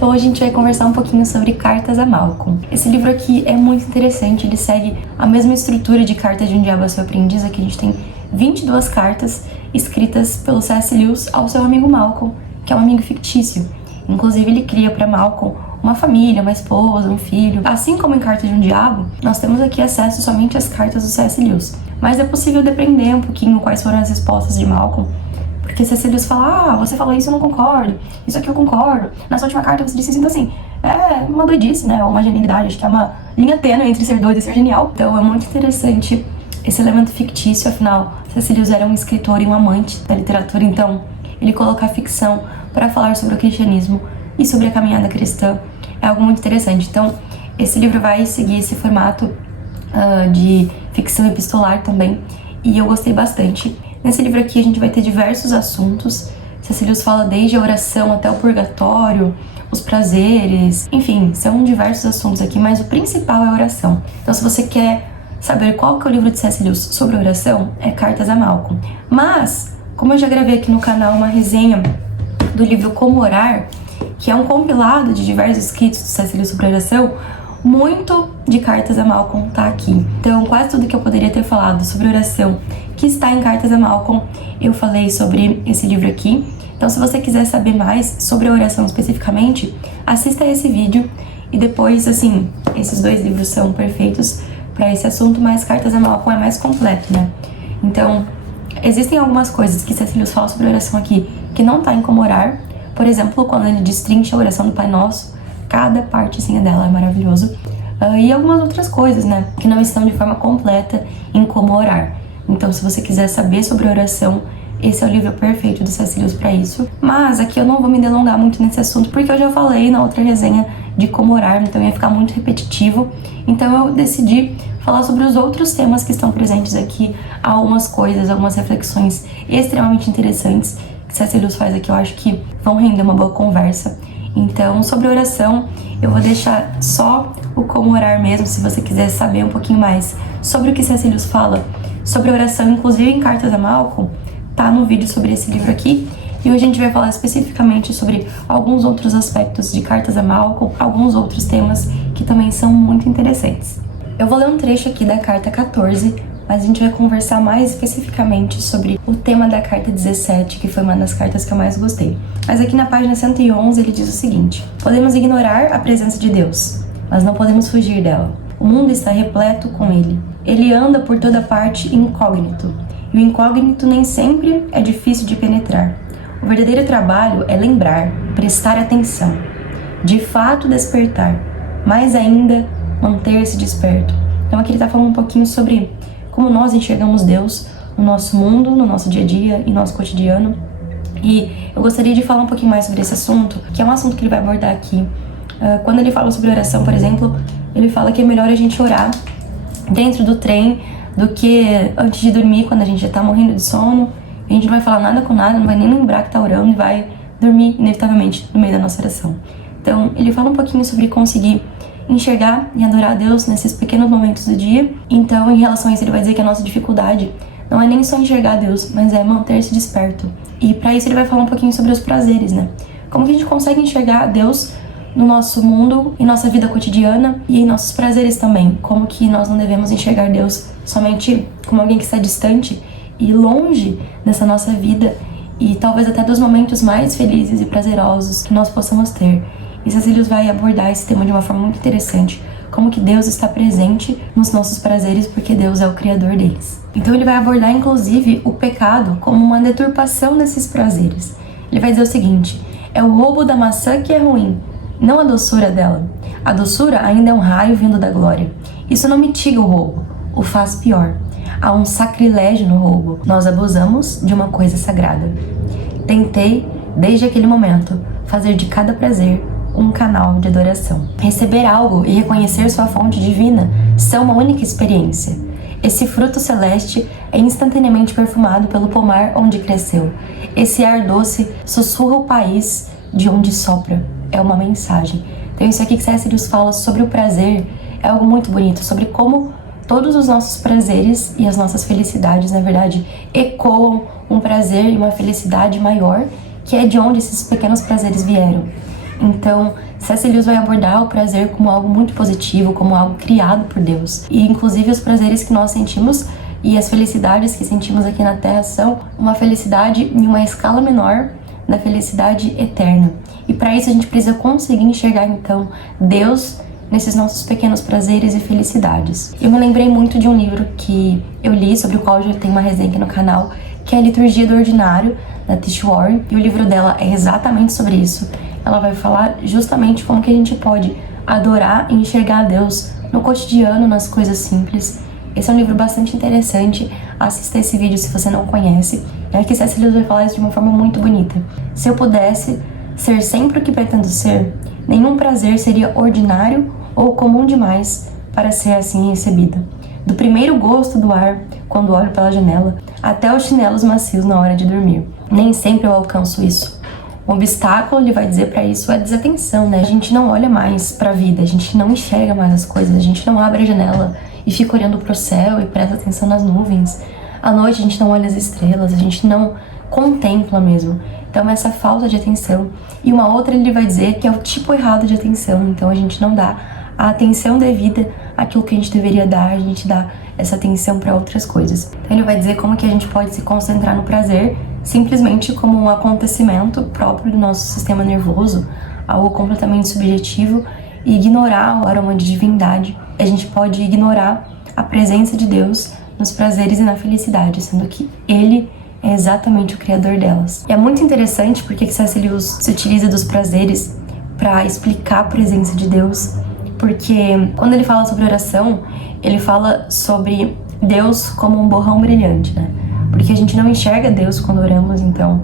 Então hoje a gente vai conversar um pouquinho sobre Cartas a Malcolm. Esse livro aqui é muito interessante, ele segue a mesma estrutura de Cartas de um Diabo ao Seu Aprendiz. Aqui a gente tem 22 cartas escritas pelo C.S. Lewis ao seu amigo Malcolm, que é um amigo fictício. Inclusive ele cria para Malcolm uma família, uma esposa, um filho. Assim como em Cartas de um Diabo, nós temos aqui acesso somente às cartas do C.S. Lewis. Mas é possível depender um pouquinho quais foram as respostas de Malcolm, porque C.S. Lewis fala, você falou isso, eu não concordo, isso aqui eu concordo, na sua última carta você disse isso, então assim, é uma doidice, né, ou uma genialidade, acho que é uma linha tênue entre ser doido e ser genial. Então é muito interessante esse elemento fictício, afinal, C.S. Lewis era um escritor e um amante da literatura, então ele colocar ficção para falar sobre o cristianismo e sobre a caminhada cristã é algo muito interessante. Então esse livro vai seguir esse formato de ficção epistolar também, e eu gostei bastante. Nesse livro aqui a gente vai ter diversos assuntos. C.S. Lewis fala desde a oração até o purgatório, os prazeres, enfim, são diversos assuntos aqui, mas o principal é a oração. Então se você quer saber qual que é o livro de C.S. Lewis sobre oração, é Cartas a Malcolm. Mas, como eu já gravei aqui no canal uma resenha do livro Como Orar, que é um compilado de diversos escritos de C.S. Lewis sobre oração, muito de Cartas a Malcolm tá aqui. Então quase tudo que eu poderia ter falado sobre oração que está em Cartas a Malcolm, eu falei sobre esse livro aqui. Então se você quiser saber mais sobre a oração especificamente, assista esse vídeo. E depois, assim, esses dois livros são perfeitos para esse assunto, mas Cartas a Malcolm é mais completo, né? Então existem algumas coisas que C.S. Lewis fala sobre oração aqui que não tá em Como Orar. Por exemplo, quando ele destrincha a oração do Pai Nosso, cada partezinha dela é maravilhoso. E algumas outras coisas, né, que não estão de forma completa em Como Orar. Então, se você quiser saber sobre oração, esse é o livro perfeito do C.S. Lewis para isso. Mas aqui eu não vou me delongar muito nesse assunto, porque eu já falei na outra resenha de Como Orar, então ia ficar muito repetitivo. Então eu decidi falar sobre os outros temas que estão presentes aqui, algumas coisas, algumas reflexões extremamente interessantes que C.S. Lewis faz aqui, eu acho que vão render uma boa conversa. Então, sobre oração, eu vou deixar só o Como Orar mesmo, se você quiser saber um pouquinho mais sobre o que C.S. Lewis fala sobre oração, inclusive em Cartas a Malcolm, tá no vídeo sobre esse livro aqui. E hoje a gente vai falar especificamente sobre alguns outros aspectos de Cartas a Malcolm, alguns outros temas que também são muito interessantes. Eu vou ler um trecho aqui da carta 14, mas a gente vai conversar mais especificamente sobre o tema da carta 17, que foi uma das cartas que eu mais gostei. Mas aqui na página 111 ele diz o seguinte: podemos ignorar a presença de Deus, mas não podemos fugir dela. O mundo está repleto com ele. Ele anda por toda parte incógnito, e o incógnito nem sempre é difícil de penetrar. O verdadeiro trabalho é lembrar, prestar atenção, de fato despertar, mais ainda manter-se desperto. Então aqui ele está falando um pouquinho sobre como nós enxergamos Deus no nosso mundo, no nosso dia a dia e nosso cotidiano. E eu gostaria de falar um pouquinho mais sobre esse assunto, que é um assunto que ele vai abordar aqui. Quando ele fala sobre oração, por exemplo, ele fala que é melhor a gente orar dentro do trem do que antes de dormir, quando a gente já tá morrendo de sono. A gente não vai falar nada com nada, não vai nem lembrar que tá orando e vai dormir inevitavelmente no meio da nossa oração. Então ele fala um pouquinho sobre conseguir enxergar e adorar a Deus nesses pequenos momentos do dia. Então, em relação a isso, ele vai dizer que a nossa dificuldade não é nem só enxergar Deus, mas é manter-se desperto. E para isso ele vai falar um pouquinho sobre os prazeres, né? Como que a gente consegue enxergar Deus no nosso mundo, em nossa vida cotidiana e em nossos prazeres também. Como que nós não devemos enxergar Deus somente como alguém que está distante e longe dessa nossa vida e talvez até dos momentos mais felizes e prazerosos que nós possamos ter. E C.S. Lewis vai abordar esse tema de uma forma muito interessante, como que Deus está presente nos nossos prazeres porque Deus é o criador deles. Então ele vai abordar inclusive o pecado como uma deturpação desses prazeres. Ele vai dizer o seguinte: é o roubo da maçã que é ruim, não a doçura dela. A doçura ainda é um raio vindo da glória. Isso não mitiga o roubo, o faz pior. Há um sacrilégio no roubo. Nós abusamos de uma coisa sagrada. Tentei, desde aquele momento, fazer de cada prazer um canal de adoração. Receber algo e reconhecer sua fonte divina são uma única experiência. Esse fruto celeste é instantaneamente perfumado pelo pomar onde cresceu. Esse ar doce sussurra o país de onde sopra. É uma mensagem. Então isso aqui que C.S. Lewis fala sobre o prazer é algo muito bonito, sobre como todos os nossos prazeres e as nossas felicidades, na verdade, ecoam um prazer e uma felicidade maior, que é de onde esses pequenos prazeres vieram. Então, C.S. Lewis vai abordar o prazer como algo muito positivo, como algo criado por Deus. E, inclusive, os prazeres que nós sentimos e as felicidades que sentimos aqui na Terra são uma felicidade em uma escala menor da felicidade eterna. E para isso a gente precisa conseguir enxergar, então, Deus nesses nossos pequenos prazeres e felicidades. Eu me lembrei muito de um livro que eu li, sobre o qual eu já tenho uma resenha aqui no canal, que é a Liturgia do Ordinário, da Tish Warren, e o livro dela é exatamente sobre isso. Ela vai falar justamente como que a gente pode adorar e enxergar Deus no cotidiano, nas coisas simples. Esse é um livro bastante interessante, assista esse vídeo se você não conhece. É que C.S. Lewis vai falar isso de uma forma muito bonita. Se eu pudesse ser sempre o que pretendo ser, nenhum prazer seria ordinário ou comum demais para ser assim recebida. Do primeiro gosto do ar, quando olho pela janela, até os chinelos macios na hora de dormir. Nem sempre eu alcanço isso. O obstáculo, ele vai dizer para isso, é a desatenção, né? A gente não olha mais para a vida, a gente não enxerga mais as coisas, a gente não abre a janela e fica olhando para o céu e presta atenção nas nuvens. À noite a gente não olha as estrelas, a gente não contempla mesmo. Então essa falta de atenção. E uma outra ele vai dizer que é o tipo errado de atenção, então a gente não dá a atenção devida àquilo que a gente deveria dar, a gente dá essa atenção para outras coisas. Então ele vai dizer como que a gente pode se concentrar no prazer simplesmente como um acontecimento próprio do nosso sistema nervoso, algo completamente subjetivo, e ignorar o aroma de divindade. A gente pode ignorar a presença de Deus nos prazeres e na felicidade, sendo que Ele é exatamente o criador delas. E é muito interessante porque C.S. Lewis se utiliza dos prazeres para explicar a presença de Deus, porque quando ele fala sobre oração, ele fala sobre Deus como um borrão brilhante, né? Porque a gente não enxerga Deus quando oramos, então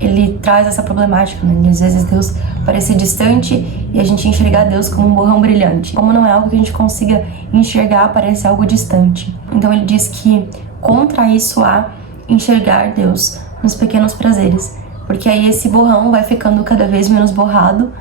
ele traz essa problemática, né? Às vezes Deus parece distante e a gente enxergar Deus como um borrão brilhante. Como não é algo que a gente consiga enxergar, parece algo distante. Então ele diz que contra isso há enxergar Deus nos pequenos prazeres, porque aí esse borrão vai ficando cada vez menos borrado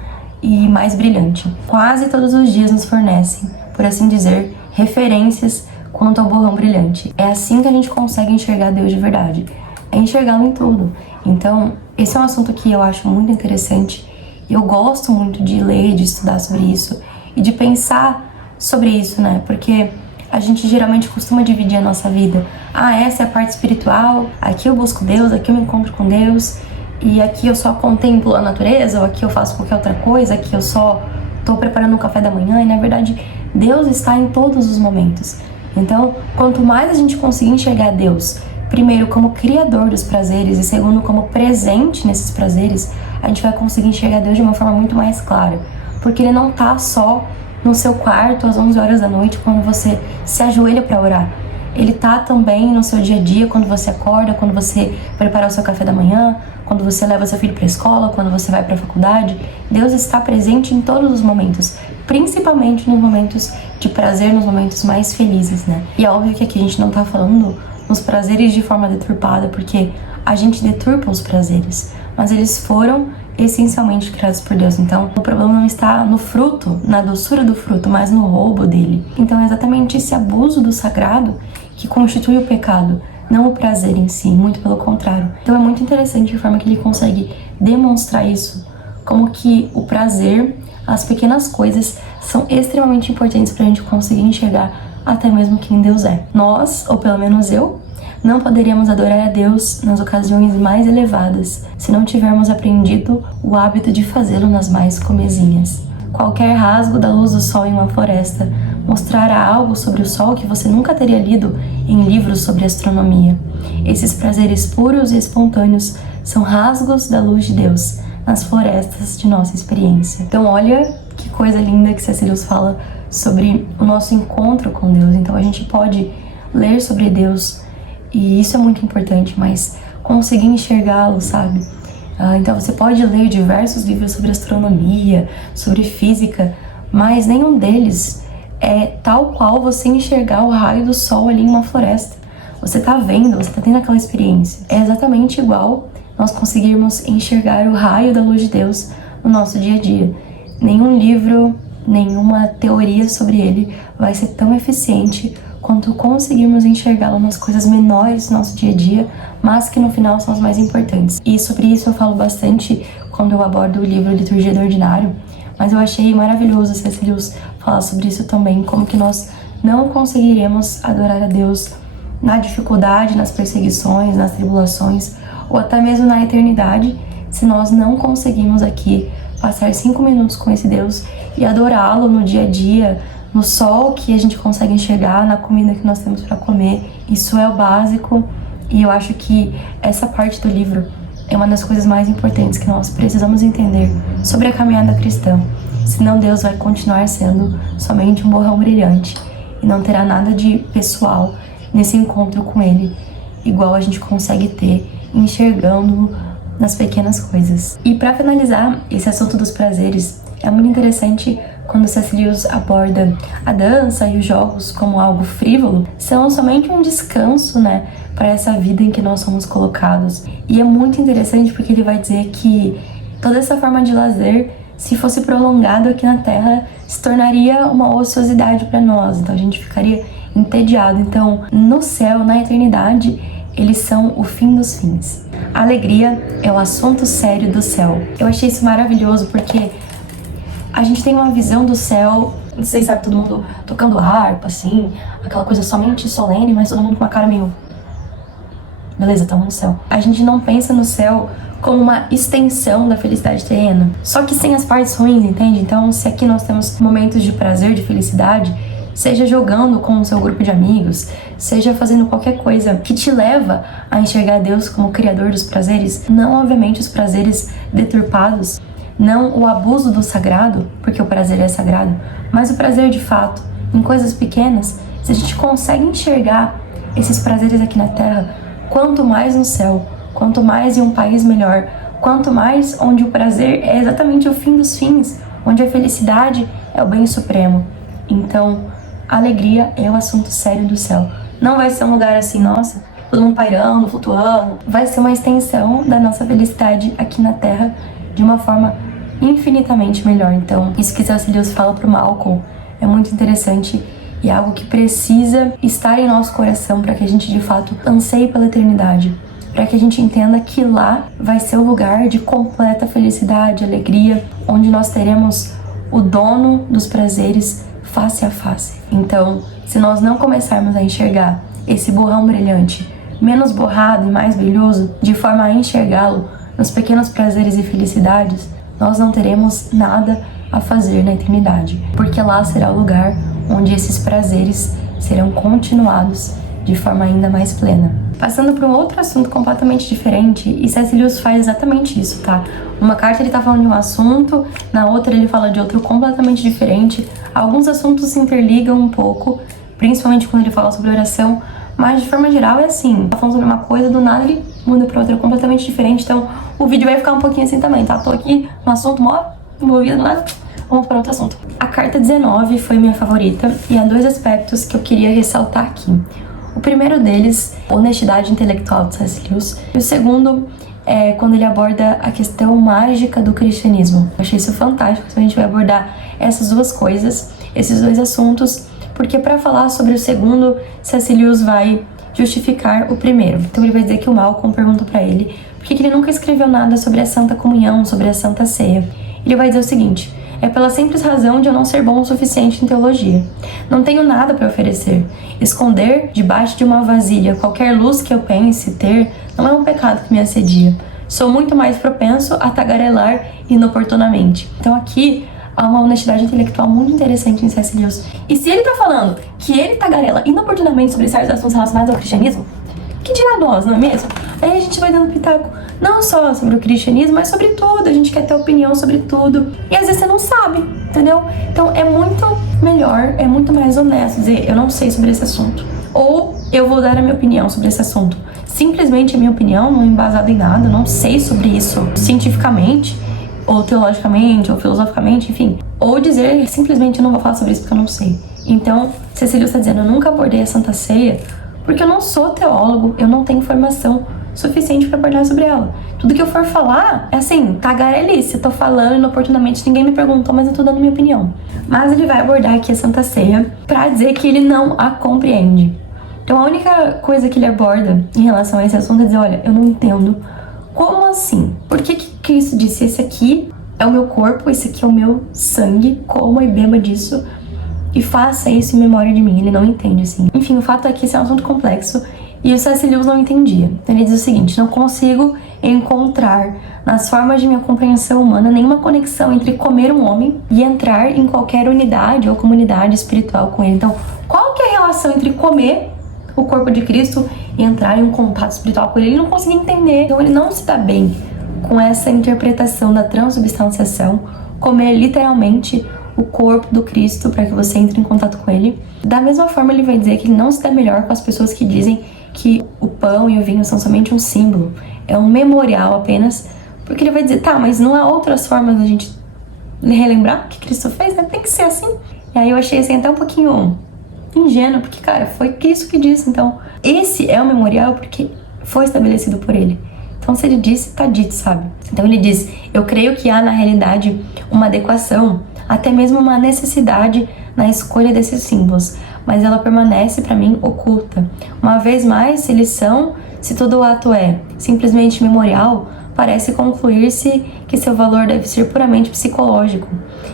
e mais brilhante. Quase todos os dias nos fornecem, por assim dizer, referências quanto ao borrão brilhante. É assim que a gente consegue enxergar Deus de verdade, é enxergá-lo em tudo. Então, esse é um assunto que eu acho muito interessante. Eu gosto muito de ler, de estudar sobre isso e de pensar sobre isso, né? Porque a gente geralmente costuma dividir a nossa vida. Essa é a parte espiritual, aqui eu busco Deus, aqui eu me encontro com Deus, e aqui eu só contemplo a natureza, ou aqui eu faço qualquer outra coisa, aqui eu só tô preparando um café da manhã, e na verdade Deus está em todos os momentos. Então, quanto mais a gente conseguir enxergar Deus, primeiro como criador dos prazeres e segundo como presente nesses prazeres, a gente vai conseguir enxergar Deus de uma forma muito mais clara, porque Ele não tá só no seu quarto às 11 horas da noite quando você se ajoelha para orar. Ele tá também no seu dia a dia, quando você acorda, quando você prepara o seu café da manhã, quando você leva seu filho para a escola, quando você vai para a faculdade. Deus está presente em todos os momentos, principalmente nos momentos de prazer, nos momentos mais felizes, né? E é óbvio que aqui a gente não tá falando nos prazeres de forma deturpada, porque a gente deturpa os prazeres, mas eles foram essencialmente criados por Deus. Então, o problema não está no fruto, na doçura do fruto, mas no roubo dele. Então, é exatamente esse abuso do sagrado que constitui o pecado, não o prazer em si, muito pelo contrário. Então, é muito interessante a forma que ele consegue demonstrar isso, como que o prazer, as pequenas coisas, são extremamente importantes para a gente conseguir enxergar até mesmo quem Deus é. Nós, ou pelo menos eu, não poderíamos adorar a Deus nas ocasiões mais elevadas se não tivermos aprendido o hábito de fazê-lo nas mais comezinhas. Qualquer rasgo da luz do sol em uma floresta mostrará algo sobre o sol que você nunca teria lido em livros sobre astronomia. Esses prazeres puros e espontâneos são rasgos da luz de Deus nas florestas de nossa experiência. Então olha que coisa linda que C.S. Lewis fala sobre o nosso encontro com Deus. Então a gente pode ler sobre Deus, e isso é muito importante, mas conseguir enxergá-lo, sabe? Então você pode ler diversos livros sobre astronomia, sobre física, mas nenhum deles é tal qual você enxergar o raio do sol ali em uma floresta. Você tá vendo, você tá tendo aquela experiência. É exatamente igual nós conseguirmos enxergar o raio da luz de Deus no nosso dia a dia. Nenhum livro, nenhuma teoria sobre ele vai ser tão eficiente quanto conseguirmos enxergá-lo nas coisas menores do nosso dia a dia, mas que no final são as mais importantes. E sobre isso eu falo bastante quando eu abordo o livro Liturgia do Ordinário, mas eu achei maravilhoso C.S. Lewis falar sobre isso também, como que nós não conseguiremos adorar a Deus na dificuldade, nas perseguições, nas tribulações, ou até mesmo na eternidade, se nós não conseguimos aqui passar 5 minutos com esse Deus e adorá-lo no dia a dia, no sol que a gente consegue enxergar, na comida que nós temos para comer. Isso é o básico, e eu acho que essa parte do livro é uma das coisas mais importantes que nós precisamos entender sobre a caminhada cristã. Senão Deus vai continuar sendo somente um borrão brilhante e não terá nada de pessoal nesse encontro com Ele, igual a gente consegue ter enxergando nas pequenas coisas. E para finalizar esse assunto dos prazeres, é muito interessante quando C.S. Lewis aborda a dança e os jogos como algo frívolo, são somente um descanso, né, para essa vida em que nós somos colocados. E é muito interessante porque ele vai dizer que toda essa forma de lazer, se fosse prolongado aqui na Terra, se tornaria uma ociosidade para nós, então a gente ficaria entediado. Então, no céu, na eternidade, eles são o fim dos fins. A alegria é o assunto sério do céu. Eu achei isso maravilhoso porque a gente tem uma visão do céu, não sei, sabe, todo mundo tocando harpa, assim, aquela coisa somente solene, mas todo mundo com uma cara meio... beleza, estamos no céu. A gente não pensa no céu como uma extensão da felicidade terrena, só que sem as partes ruins, entende? Então, se aqui nós temos momentos de prazer, de felicidade, seja jogando com o seu grupo de amigos, seja fazendo qualquer coisa que te leva a enxergar Deus como o criador dos prazeres, não obviamente os prazeres deturpados, não o abuso do sagrado, porque o prazer é sagrado, mas o prazer de fato, em coisas pequenas. Se a gente consegue enxergar esses prazeres aqui na Terra, quanto mais no céu, quanto mais em um país melhor, quanto mais onde o prazer é exatamente o fim dos fins, onde a felicidade é o bem supremo. Então, a alegria é o assunto sério do céu. Não vai ser um lugar assim, nossa, todo mundo pairando, flutuando. Vai ser uma extensão da nossa felicidade aqui na Terra de uma forma infinitamente melhor. Então, isso que C.S. Lewis fala pro Malcolm é muito interessante e é algo que precisa estar em nosso coração para que a gente de fato anseie pela eternidade, para que a gente entenda que lá vai ser o lugar de completa felicidade, alegria, onde nós teremos o dono dos prazeres face a face. Então, se nós não começarmos a enxergar esse borrão brilhante, menos borrado e mais brilhoso, de forma a enxergá-lo nos pequenos prazeres e felicidades, nós não teremos nada a fazer na eternidade, porque lá será o lugar onde esses prazeres serão continuados de forma ainda mais plena. Passando para um outro assunto completamente diferente, e C.S. Lewis faz exatamente isso, tá? Numa carta ele tá falando de um assunto, na outra ele fala de outro completamente diferente. Alguns assuntos se interligam um pouco, principalmente quando ele fala sobre oração, mas de forma geral é assim, tá falando sobre uma coisa, do nada ele muda para outra completamente diferente, então o vídeo vai ficar um pouquinho assim também, tá? Tô aqui no assunto mó envolvida, do nada, vamos para outro assunto. A carta 19 foi minha favorita e há 2 aspectos que eu queria ressaltar aqui. O primeiro deles, a honestidade intelectual de C.S. Lewis, e o segundo é quando ele aborda a questão mágica do cristianismo. Eu achei isso fantástico, então a gente vai abordar essas 2 coisas, esses 2 assuntos, porque para falar sobre o segundo, C.S. Lewis vai justificar o primeiro. Então ele vai dizer que o Malcolm pergunta para ele por que ele nunca escreveu nada sobre a Santa Comunhão, sobre a Santa Ceia. Ele vai dizer o seguinte: é pela simples razão de eu não ser bom o suficiente em teologia. Não tenho nada para oferecer. Esconder debaixo de uma vasilha qualquer luz que eu pense ter não é um pecado que me assedia. Sou muito mais propenso a tagarelar inoportunamente. Então aqui há uma honestidade intelectual muito interessante em C.S. Lewis. E se ele tá falando que ele tagarela inoportunamente sobre certos assuntos relacionados ao cristianismo, que dirá nós, não é mesmo? Aí a gente vai dando pitaco, não só sobre o cristianismo, mas sobre tudo. A gente quer ter opinião sobre tudo. E às vezes você não sabe, entendeu? Então é muito melhor, é muito mais honesto dizer, eu não sei sobre esse assunto. Ou eu vou dar a minha opinião sobre esse assunto. Simplesmente a minha opinião, não embasada em nada, não sei sobre isso cientificamente, ou teologicamente, ou filosoficamente, enfim. Ou dizer, simplesmente eu não vou falar sobre isso porque eu não sei. Então, C.S. Lewis está dizendo, eu nunca abordei a Santa Ceia porque eu não sou teólogo, eu não tenho formação suficiente para abordar sobre ela. Tudo que eu for falar é assim, tagarelice, eu tô falando inoportunamente, ninguém me perguntou, mas eu tô dando minha opinião. Mas ele vai abordar aqui a Santa Ceia pra dizer que ele não a compreende. Então a única coisa que ele aborda em relação a esse assunto é dizer, olha, eu não entendo. Como assim? Por que Cristo disse, esse aqui é o meu corpo, esse aqui é o meu sangue, coma e beba disso e faça isso em memória de mim? Ele não entende, assim. Enfim, o fato é que esse é um assunto complexo e o C.S. Lewis não entendia. Então ele diz o seguinte, não consigo encontrar nas formas de minha compreensão humana nenhuma conexão entre comer um homem e entrar em qualquer unidade ou comunidade espiritual com ele. Então, qual que é a relação entre comer o corpo de Cristo e entrar em um contato espiritual com ele? Ele não conseguia entender. Então ele não se dá bem com essa interpretação da transubstanciação, comer literalmente o corpo do Cristo para que você entre em contato com ele. Da mesma forma, ele vai dizer que ele não se dá melhor com as pessoas que dizem que o pão e o vinho são somente um símbolo, é um memorial apenas, porque ele vai dizer, tá, mas não há outras formas da gente relembrar o que Cristo fez, né? Tem que ser assim. E aí eu achei assim até um pouquinho ingênuo, porque, cara, foi Cristo que disse, então esse é o memorial porque foi estabelecido por ele. Então se ele disse, tá dito, sabe? Então ele diz, eu creio que há na realidade uma adequação, até mesmo uma necessidade na escolha desses símbolos, mas ela permanece para mim oculta. Uma vez mais, se todo o ato é simplesmente memorial, parece concluir-se que seu valor deve ser puramente psicológico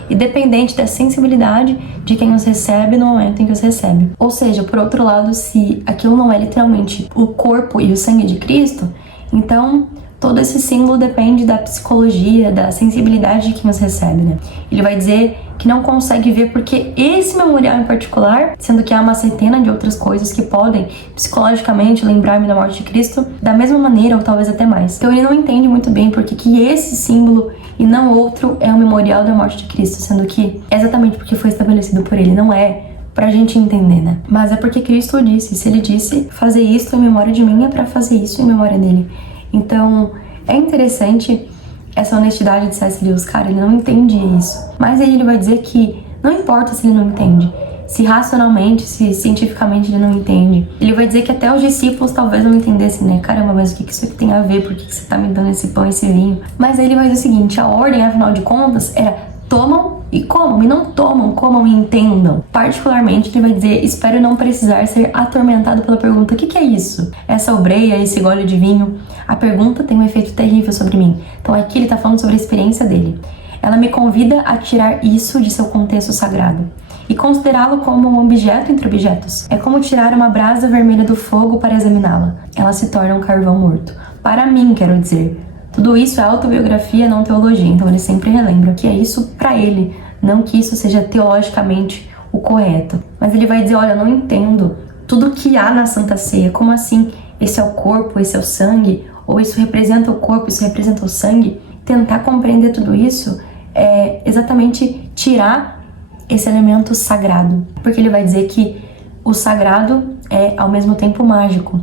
e dependente da sensibilidade de quem os recebe no momento em que os recebe. Ou seja, por outro lado, se aquilo não é literalmente o corpo e o sangue de Cristo, então todo esse símbolo depende da psicologia, da sensibilidade de quem os recebe, né? Ele vai dizer que não consegue ver porque esse memorial em particular, sendo que há uma centena de outras coisas que podem psicologicamente lembrar-me da morte de Cristo, da mesma maneira ou talvez até mais. Então ele não entende muito bem porque que esse símbolo e não outro é o memorial da morte de Cristo, sendo que é exatamente porque foi estabelecido por ele, não é pra gente entender, né? Mas é porque Cristo disse, se ele disse fazer isso em memória de mim, é pra fazer isso em memória dele. Então é interessante essa honestidade de C.S. Lewis, cara, ele não entende isso. Mas aí ele vai dizer que não importa se ele não entende, se racionalmente, se cientificamente ele não entende. Ele vai dizer que até os discípulos talvez não entendessem, né? Caramba, mas o que isso aqui tem a ver? Por que você tá me dando esse pão e esse vinho? Mas aí ele vai dizer o seguinte, a ordem, afinal de contas, era tomam e comam, e não tomam, comam e entendam. Particularmente, ele vai dizer, espero não precisar ser atormentado pela pergunta, o que é isso? Essa obreia, esse gole de vinho? A pergunta tem um efeito terrível sobre mim. Então aqui ele tá falando sobre a experiência dele. Ela me convida a tirar isso de seu contexto sagrado e considerá-lo como um objeto entre objetos. É como tirar uma brasa vermelha do fogo para examiná-la. Ela se torna um carvão morto. Para mim, quero dizer. Tudo isso é autobiografia, não teologia. Então ele sempre relembra que é isso para ele, não que isso seja teologicamente o correto. Mas ele vai dizer, olha, eu não entendo tudo que há na Santa Ceia. Como assim? Esse é o corpo, esse é o sangue? Ou isso representa o corpo, isso representa o sangue? Tentar compreender tudo isso é exatamente tirar esse elemento sagrado. Porque ele vai dizer que o sagrado é ao mesmo tempo mágico.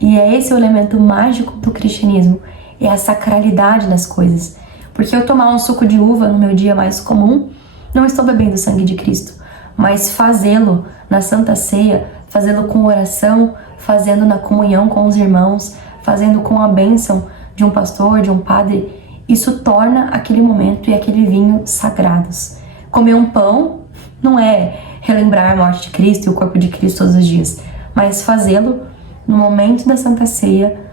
E é esse o elemento mágico do cristianismo. É a sacralidade das coisas. Porque eu tomar um suco de uva no meu dia mais comum, não estou bebendo o sangue de Cristo. Mas fazê-lo na Santa Ceia, fazê-lo com oração, fazendo na comunhão com os irmãos, fazendo com a bênção de um pastor, de um padre, isso torna aquele momento e aquele vinho sagrados. Comer um pão não é relembrar a morte de Cristo e o corpo de Cristo todos os dias, mas fazê-lo no momento da Santa Ceia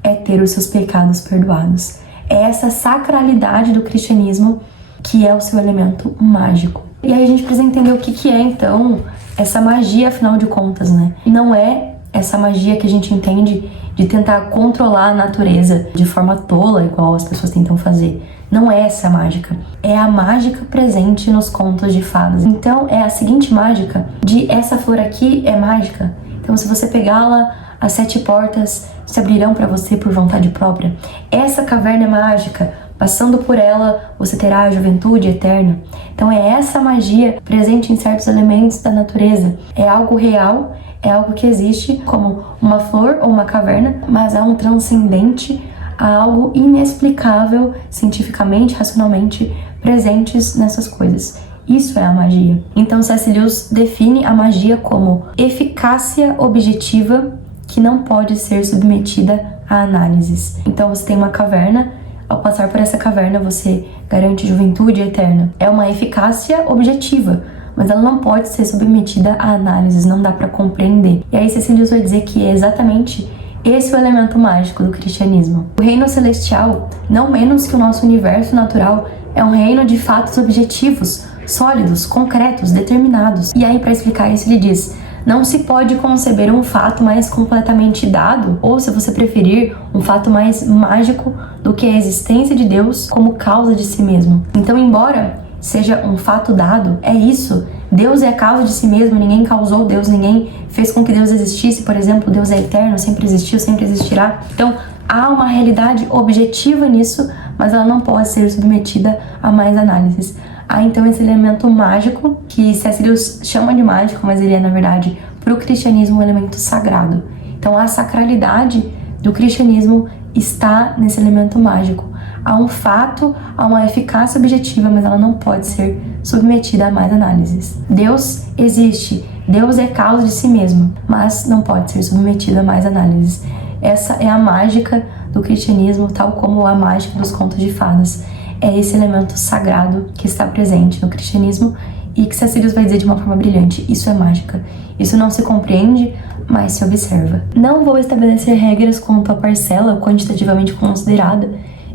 é ter os seus pecados perdoados. É essa sacralidade do cristianismo que é o seu elemento mágico. E aí a gente precisa entender o que é, então, essa magia, afinal de contas, né? Não é essa magia que a gente entende de tentar controlar a natureza de forma tola, igual as pessoas tentam fazer. Não é essa mágica. É a mágica presente nos contos de fadas. Então, é a seguinte mágica de essa flor aqui é mágica. Então, se você pegá-la, as 7 portas se abrirão para você por vontade própria. Essa caverna é mágica. Passando por ela, você terá a juventude eterna. Então é essa magia presente em certos elementos da natureza. É algo real, é algo que existe como uma flor ou uma caverna, mas há um transcendente, há algo inexplicável, cientificamente, racionalmente, presentes nessas coisas. Isso é a magia. Então C.S. Lewis define a magia como eficácia objetiva que não pode ser submetida a análises. Então você tem uma caverna, ao passar por essa caverna você garante juventude eterna. É uma eficácia objetiva, mas ela não pode ser submetida a análises, não dá para compreender. E aí C.S. Lewis vai dizer que é exatamente esse o elemento mágico do cristianismo. O reino celestial, não menos que o nosso universo natural, é um reino de fatos objetivos, sólidos, concretos, determinados. E aí, para explicar isso, ele diz: não se pode conceber um fato mais completamente dado, ou, se você preferir, um fato mais mágico do que a existência de Deus como causa de si mesmo. Então, embora seja um fato dado, é isso. Deus é a causa de si mesmo, ninguém causou Deus, ninguém fez com que Deus existisse. Por exemplo, Deus é eterno, sempre existiu, sempre existirá. Então, há uma realidade objetiva nisso, mas ela não pode ser submetida a mais análises. Há então esse elemento mágico, que C.S. Lewis chama de mágico, mas ele é, na verdade, para o cristianismo, um elemento sagrado. Então a sacralidade do cristianismo está nesse elemento mágico. Há um fato, há uma eficácia objetiva, mas ela não pode ser submetida a mais análises. Deus existe, Deus é causa de si mesmo, mas não pode ser submetido a mais análises. Essa é a mágica do cristianismo, tal como a mágica dos contos de fadas. É esse elemento sagrado que está presente no cristianismo e que C.S. Lewis vai dizer de uma forma brilhante: isso é mágica. Isso não se compreende, mas se observa. Não vou estabelecer regras quanto à parcela quantitativamente considerada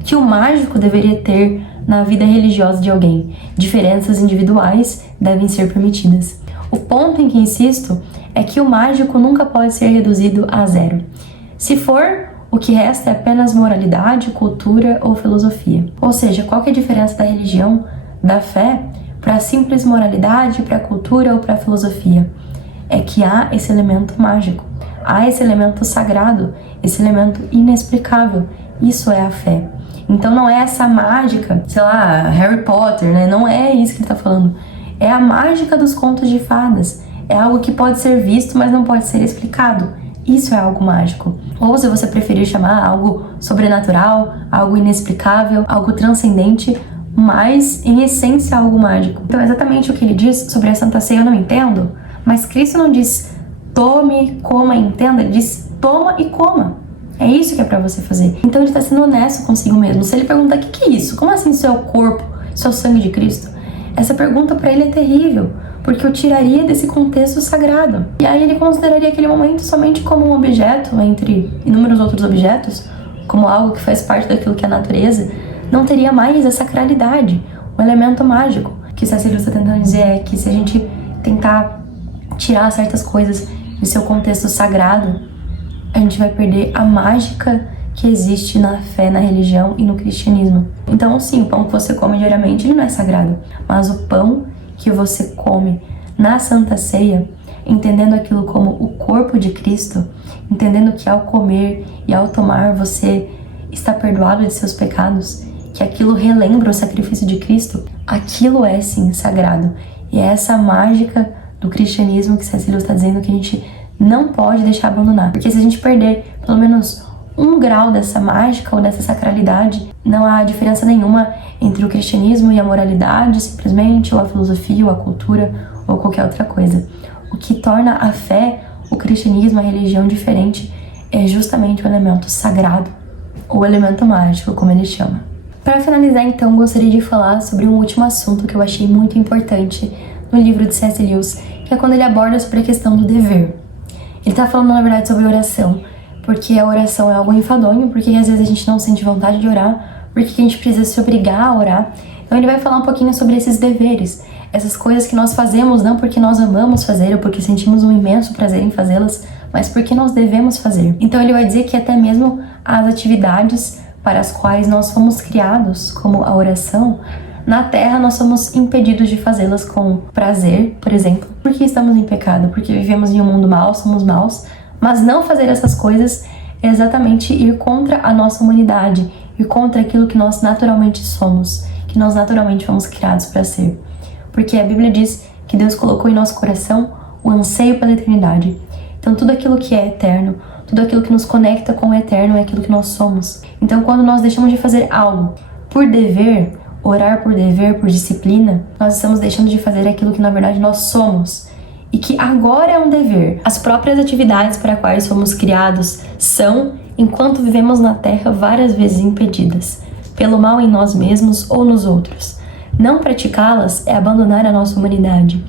que o mágico deveria ter na vida religiosa de alguém. Diferenças individuais devem ser permitidas. O ponto em que insisto é que o mágico nunca pode ser reduzido a zero. Se for, o que resta é apenas moralidade, cultura ou filosofia. Ou seja, qual que é a diferença da religião, da fé, para a simples moralidade, para a cultura ou para a filosofia? É que há esse elemento mágico, há esse elemento sagrado, esse elemento inexplicável. Isso é a fé. Então não é essa mágica, sei lá, Harry Potter, né? Não é isso que ele está falando. É a mágica dos contos de fadas. É algo que pode ser visto, mas não pode ser explicado. Isso é algo mágico. Ou, se você preferir chamar, algo sobrenatural, algo inexplicável, algo transcendente, mas em essência algo mágico. Então é exatamente o que ele diz sobre a Santa Ceia. Eu não entendo, mas Cristo não diz tome, coma e entenda, ele diz toma e coma. É isso que é pra você fazer. Então ele está sendo honesto consigo mesmo. Se ele perguntar o que é isso? Como assim isso é o corpo, isso é o sangue de Cristo? Essa pergunta pra ele é terrível, porque eu tiraria desse contexto sagrado. E aí ele consideraria aquele momento somente como um objeto, entre inúmeros outros objetos, como algo que faz parte daquilo que é a natureza. Não teria mais a sacralidade, o elemento mágico. O que C.S. Lewis está tentando dizer é que se a gente tentar tirar certas coisas de seu contexto sagrado, a gente vai perder a mágica que existe na fé, na religião e no cristianismo. Então, sim, o pão que você come diariamente, ele não é sagrado. Mas o pão que você come na Santa Ceia, entendendo aquilo como o corpo de Cristo, entendendo que ao comer e ao tomar você está perdoado de seus pecados, que aquilo relembra o sacrifício de Cristo, aquilo é sim sagrado. E é essa mágica do cristianismo que C.S. Lewis está dizendo que a gente não pode deixar abandonar. Porque se a gente perder pelo menos 1 grau dessa mágica ou dessa sacralidade, não há diferença nenhuma entre o cristianismo e a moralidade, simplesmente, ou a filosofia, ou a cultura, ou qualquer outra coisa. O que torna a fé, o cristianismo, a religião diferente é justamente o elemento sagrado, ou o elemento mágico, como ele chama. Para finalizar, então, gostaria de falar sobre um último assunto que eu achei muito importante no livro de C.S. Lewis, que é quando ele aborda sobre a questão do dever. Ele tá falando, na verdade, sobre oração, porque a oração é algo enfadonho, porque às vezes a gente não sente vontade de orar, porque a gente precisa se obrigar a orar. Então ele vai falar um pouquinho sobre esses deveres, essas coisas que nós fazemos não porque nós amamos fazer ou porque sentimos um imenso prazer em fazê-las, mas porque nós devemos fazer. Então ele vai dizer que até mesmo as atividades para as quais nós fomos criados, como a oração, na Terra nós somos impedidos de fazê-las com prazer, por exemplo, porque estamos em pecado, porque vivemos em um mundo mau, somos maus, mas não fazer essas coisas é exatamente ir contra a nossa humanidade, ir contra aquilo que nós naturalmente somos, que nós naturalmente fomos criados para ser. Porque a Bíblia diz que Deus colocou em nosso coração o anseio pela eternidade. Então tudo aquilo que é eterno, tudo aquilo que nos conecta com o eterno é aquilo que nós somos. Então quando nós deixamos de fazer algo por dever, orar por dever, por disciplina, nós estamos deixando de fazer aquilo que na verdade nós somos e que agora é um dever. As próprias atividades para as quais fomos criados são enquanto vivemos na terra várias vezes impedidas, pelo mal em nós mesmos ou nos outros. Não praticá-las é abandonar a nossa humanidade.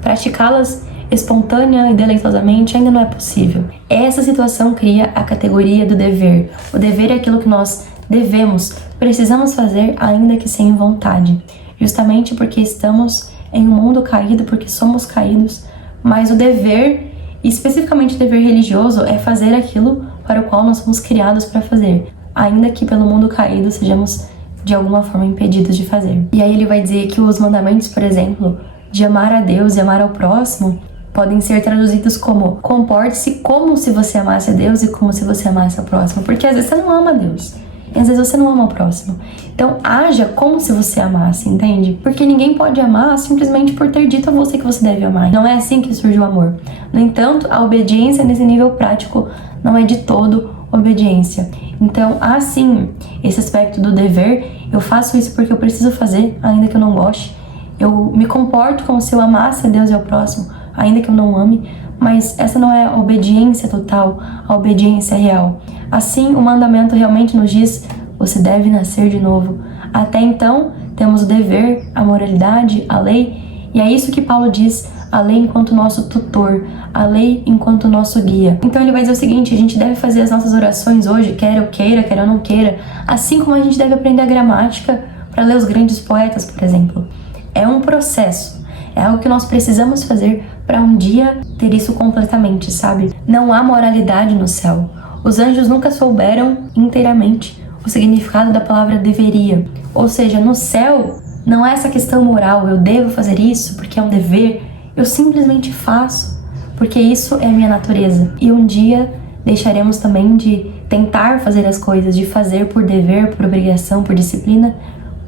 Praticá-las espontânea e deleitosamente ainda não é possível. Essa situação cria a categoria do dever. O dever é aquilo que nós devemos, precisamos fazer ainda que sem vontade. Justamente porque estamos em um mundo caído, porque somos caídos, mas o dever, especificamente o dever religioso, é fazer aquilo para o qual nós fomos criados para fazer, ainda que pelo mundo caído sejamos de alguma forma impedidos de fazer. E aí ele vai dizer que os mandamentos, por exemplo, de amar a Deus e amar ao próximo, podem ser traduzidos como comporte-se como se você amasse a Deus e como se você amasse ao próximo, porque às vezes você não ama a Deus, e às vezes você não ama o próximo. Então haja como se você amasse, entende? Porque ninguém pode amar simplesmente por ter dito a você que você deve amar. Não é assim que surge o amor. No entanto, a obediência nesse nível prático não é de todo obediência. Então, há sim esse aspecto do dever. Eu faço isso porque eu preciso fazer, ainda que eu não goste. Eu me comporto como se eu amasse a Deus e ao próximo, ainda que eu não ame. Mas essa não é a obediência total, a obediência real. Assim, o mandamento realmente nos diz: você deve nascer de novo. Até então, temos o dever, a moralidade, a lei, e é isso que Paulo diz: a lei enquanto nosso tutor, a lei enquanto nosso guia. Então ele vai dizer o seguinte: a gente deve fazer as nossas orações hoje, quer eu queira, quer eu não queira, assim como a gente deve aprender a gramática para ler os grandes poetas, por exemplo. É um processo, é algo que nós precisamos fazer para um dia ter isso completamente, sabe? Não há moralidade no céu. Os anjos nunca souberam inteiramente o significado da palavra deveria. Ou seja, no céu não é essa questão moral, eu devo fazer isso porque é um dever. Eu simplesmente faço, porque isso é a minha natureza. E um dia deixaremos também de tentar fazer as coisas, de fazer por dever, por obrigação, por disciplina,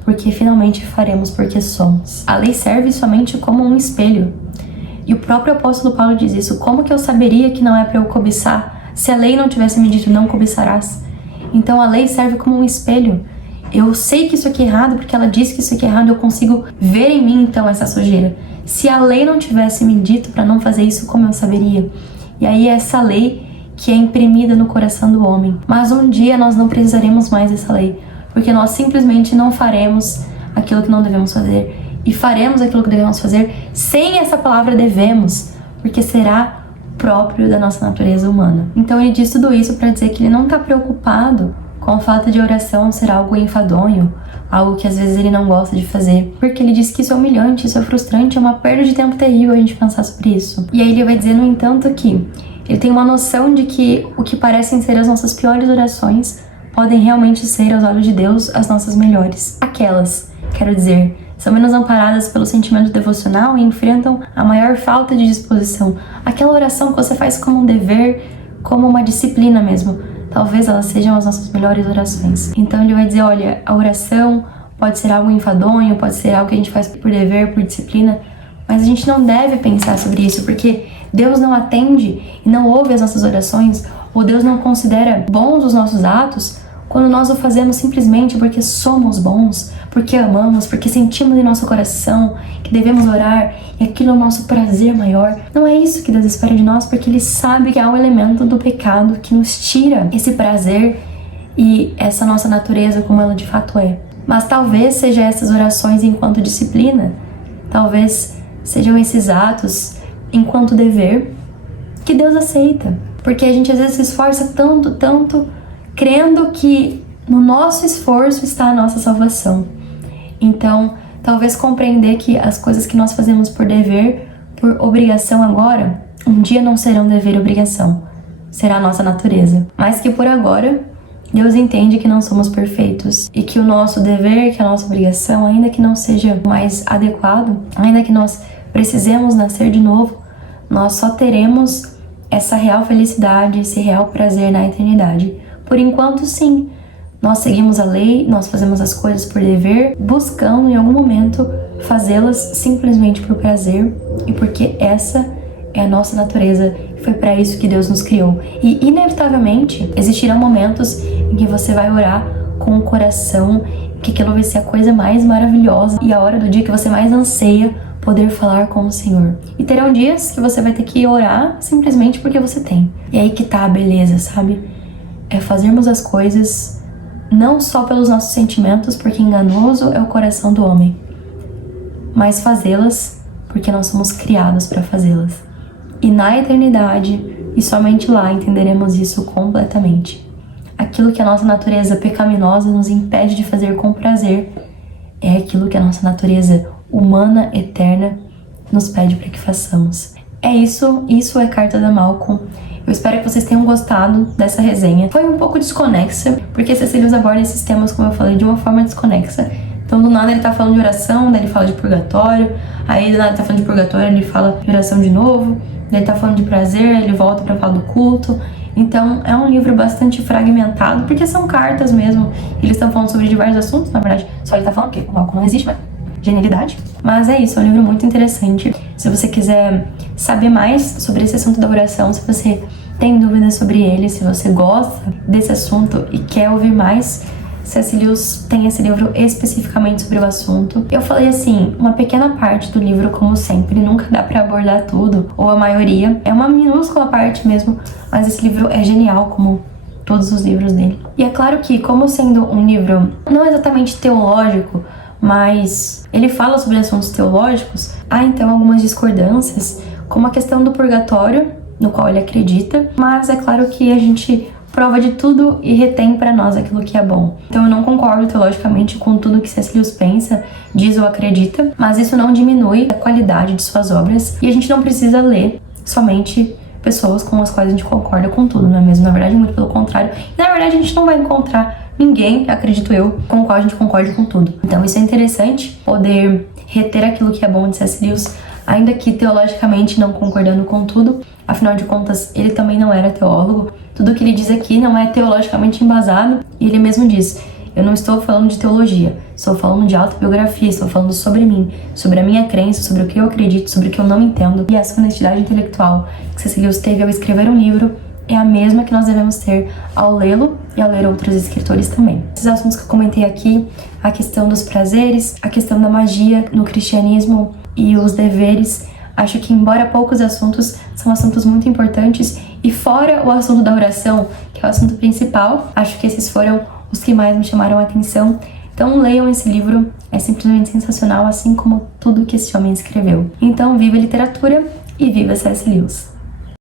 porque finalmente faremos porque somos. A lei serve somente como um espelho. E o próprio apóstolo Paulo diz isso: como que eu saberia que não é para eu cobiçar, se a lei não tivesse me dito não cobiçarás? Então a lei serve como um espelho. Eu sei que isso aqui é errado porque ela disse que isso aqui é errado, eu consigo ver em mim então essa sujeira. Se a lei não tivesse me dito para não fazer isso, como eu saberia? E aí é essa lei que é imprimida no coração do homem. Mas um dia nós não precisaremos mais dessa lei, porque nós simplesmente não faremos aquilo que não devemos fazer. E faremos aquilo que devemos fazer sem essa palavra devemos, porque será próprio da nossa natureza humana. Então ele diz tudo isso para dizer que ele não está preocupado com o fato de oração ser algo enfadonho, algo que às vezes ele não gosta de fazer, porque ele diz que isso é humilhante, isso é frustrante, é uma perda de tempo terrível a gente pensar sobre isso. E aí ele vai dizer, no entanto, que ele tem uma noção de que o que parecem ser as nossas piores orações podem realmente ser, aos olhos de Deus, as nossas melhores. Aquelas, quero dizer, são menos amparadas pelo sentimento devocional e enfrentam a maior falta de disposição. Aquela oração que você faz como um dever, como uma disciplina mesmo. Talvez elas sejam as nossas melhores orações. Então ele vai dizer, olha, a oração pode ser algo enfadonho, pode ser algo que a gente faz por dever, por disciplina, mas a gente não deve pensar sobre isso, porque Deus não atende e não ouve as nossas orações, ou Deus não considera bons os nossos atos quando nós o fazemos simplesmente porque somos bons, porque amamos, porque sentimos em nosso coração que devemos orar e aquilo é o nosso prazer maior. Não é isso que Deus espera de nós, porque Ele sabe que há um elemento do pecado que nos tira esse prazer e essa nossa natureza como ela de fato é. Mas talvez sejam essas orações enquanto disciplina, talvez sejam esses atos enquanto dever que Deus aceita, porque a gente às vezes se esforça tanto, crendo que no nosso esforço está a nossa salvação. Então, talvez compreender que as coisas que nós fazemos por dever, por obrigação agora, um dia não serão dever e obrigação, será a nossa natureza. Mas que por agora, Deus entende que não somos perfeitos e que o nosso dever, que a nossa obrigação, ainda que não seja mais adequado, ainda que nós precisemos nascer de novo, nós só teremos essa real felicidade, esse real prazer na eternidade. Por enquanto, sim, nós seguimos a lei, nós fazemos as coisas por dever, buscando em algum momento fazê-las simplesmente por prazer e porque essa é a nossa natureza, foi para isso que Deus nos criou. E inevitavelmente existirão momentos em que você vai orar com o coração, que aquilo vai ser a coisa mais maravilhosa e a hora do dia que você mais anseia poder falar com o Senhor. E terão dias que você vai ter que orar simplesmente porque você tem. E aí que tá a beleza, sabe? é fazermos as coisas não só pelos nossos sentimentos, porque enganoso é o coração do homem, mas fazê-las porque nós somos criados para fazê-las. E na eternidade, e somente lá, entenderemos isso completamente. Aquilo que a nossa natureza pecaminosa nos impede de fazer com prazer é aquilo que a nossa natureza humana, eterna, nos pede para que façamos. É isso é Carta da Malcolm. Eu espero que vocês tenham gostado dessa resenha. Foi um pouco desconexa, porque C.S. Lewis aborda esses temas, como eu falei, de uma forma desconexa. Então, do nada ele tá falando de oração, daí ele fala de purgatório, aí do nada ele tá falando de purgatório, ele fala de oração de novo, daí ele tá falando de prazer, ele volta pra falar do culto. Então, é um livro bastante fragmentado, porque são cartas mesmo, e eles estão falando sobre diversos assuntos, na verdade, só ele tá falando que o Malcolm não existe, mas genialidade. Mas é isso, é um livro muito interessante. Se você quiser saber mais sobre esse assunto da oração, se você tem dúvidas sobre ele, se você gosta desse assunto e quer ouvir mais, C.S. Lewis tem esse livro especificamente sobre o assunto. Eu falei assim, uma pequena parte do livro, como sempre, nunca dá pra abordar tudo, ou a maioria. É uma minúscula parte mesmo, mas esse livro é genial, como todos os livros dele. E é claro que, como sendo um livro não exatamente teológico, mas ele fala sobre assuntos teológicos, há então algumas discordâncias, como a questão do purgatório, no qual ele acredita, mas é claro que a gente prova de tudo e retém para nós aquilo que é bom. Então eu não concordo teologicamente com tudo que C.S. Lewis pensa, diz ou acredita, mas isso não diminui a qualidade de suas obras e a gente não precisa ler somente pessoas com as quais a gente concorda com tudo, não é mesmo? Na verdade, muito pelo contrário. E, na verdade, a gente não vai encontrar ninguém, acredito eu, com o qual a gente concorde com tudo. Então isso é interessante, poder reter aquilo que é bom de C.S. Lewis, ainda que teologicamente não concordando com tudo. Afinal de contas, ele também não era teólogo. Tudo que ele diz aqui não é teologicamente embasado. E ele mesmo diz, eu não estou falando de teologia, estou falando de autobiografia, estou falando sobre mim, sobre a minha crença, sobre o que eu acredito, sobre o que eu não entendo. E essa honestidade intelectual que C.S. Lewis teve ao escrever um livro é a mesma que nós devemos ter ao lê-lo e ao ler outros escritores também. Esses assuntos que eu comentei aqui, a questão dos prazeres, a questão da magia no cristianismo e os deveres, acho que, embora poucos assuntos, são assuntos muito importantes. E fora o assunto da oração, que é o assunto principal, acho que esses foram os que mais me chamaram a atenção. Então leiam esse livro, é simplesmente sensacional, assim como tudo que esse homem escreveu. Então viva a literatura e viva C.S. Lewis!